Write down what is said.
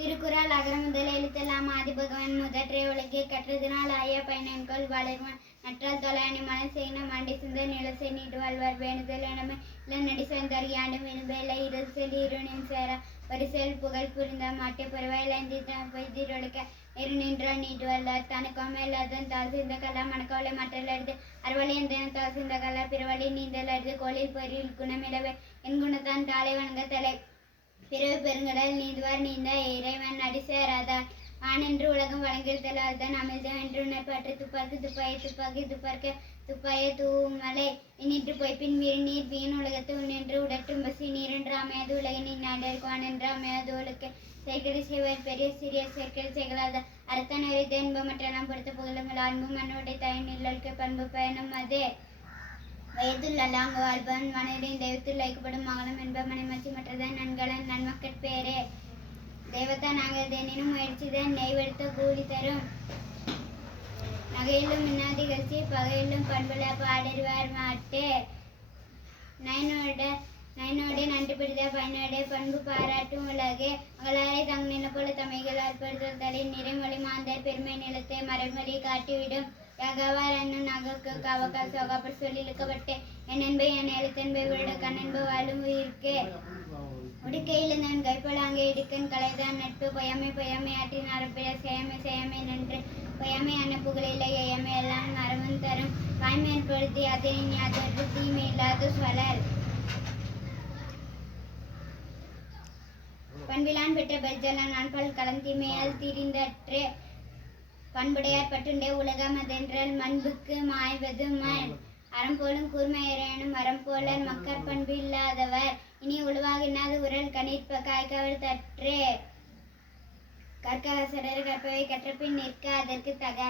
திருக்குறள் அகர முதல் எழுத்தெல்லாம் ஆதி பகவான் முதற்றே உலகே கற்றதினால் ஆய பயனன்கொள் வளர்வான். நற்றால் தொலையாணி மன செய்யணும் மண்டி சிந்த நிலசை நீட்டு வாழ்வார். வேணுதல் எனமே நடி சேர்ந்தார் யாண்டும் வினுபேல இரு செல் இருணின் சேர. பரிசெல் புகழ் புரிந்த மாட்டு பருவாயிலந்தி வைத்திரொழுக்க இரு நின்றால் நீட்டு வல்லார் தனக்கும் மேலாதன் தால் சிந்த கலா. மணக்கவலை மற்றல்லது அறுவழி எந்தன தால் சிந்த கலா. பிறவழி நீந்தல் அருது. கோழில் பொறியில் குணமிடவே என் குணத்தான் தாலை வணங்க தலை. பிறகு பெருங்கடல் நீந்துவார் நீந்த இறைவன் அடி சேராதார் வானென்று உலகம் வழங்கிருத்தலால்தான் அமிழ்தம் என்று உணர்பாற்று துப்பாக்கி துப்பாயை துப்பாக்கி துப்பார்க்க துப்பாய தூமலை. இனின்று போய் பின் வீர் நீர் வீண் உலகத்து உன்னின்று உடற்றும் பசி நீரென்று அமையாது உலகினின் நாடருக்கு வானென்று அமையாது உலக செயற்கை செய்வர் பெரிய சிறிய செயற்கை செய்களாத அறுத்த நிறைந்த இன்பமற்றெல்லாம் பொறுத்த புகழங்கள் அன்பு மண்ணோடை தாயின் நிழலுக்கு பண்பு பயணம் அதே வயதுள்ள அல்லாங்க வாழ்பவன் மனிதரின் தெய்வத்தில் வைக்கப்படும் மகளம் என்ப மனைமச்சி மற்றதன் நன்கலன் நன்மக்கட் பேரே. தெய்வத்தை நாங்கள் தெனினும் முயற்சிதான் நெய்வெடுத்த கூலி தரும். நகையிலும் இன்னாதிகழ்ச்சி பகையிலும் பண்புல பாடிடுவார் மாட்டே. நயனோட பயனோடே நன்றி பிடித்த பயனோடே பண்பு பாராட்டும் உலகே. மகளாரை தங் நில போல தமைகள் அற்படுத்தல் தலை நிறைமொழி மாந்தர் பெருமை நிலத்தை மறைமொழி காட்டிவிடும். யகவார் என்னும் நகருக்கு கவக்கால் சோகாப்பர் சொல்லி இழுக்கப்பட்டு என் அன்பை என் எழுத்தன்பை விட கண்ணன்பு வாழும் உயிர்க்கு. உடுக்கையில் நான் கைப்பலாங்கே இடுக்கன் கலைதான் நட்பு. பொயமை பொயமை ஆற்றின் அரப்பிட செயமை செயமை நின்று. பொயமை அன்ன புகழில்லை எயமை எல்லாம் மரமும் தரும். வாய்மை ஏற்படுத்தி அதனை அதற்கு தீமை இல்லாத சொலர் பண்பிலான் பெற்ற பெஜல நான்பல் கலந்திமையால் திரிந்தற்றே. பண்புடையார் பட்டுண்டே உலகம் அதென்றால் மண்புக்கு மாய்வது மண். அறம்போலும் கூர்மையரேனும் மரம் போல மக்கள் பண்பு இல்லாதவர். இனி உருவாகினாது உரல் கணிற்ப காய்கவல் தற்றே. கற்கரசடர் கற்பவை கற்றபின் நிற்க அதற்கு தக.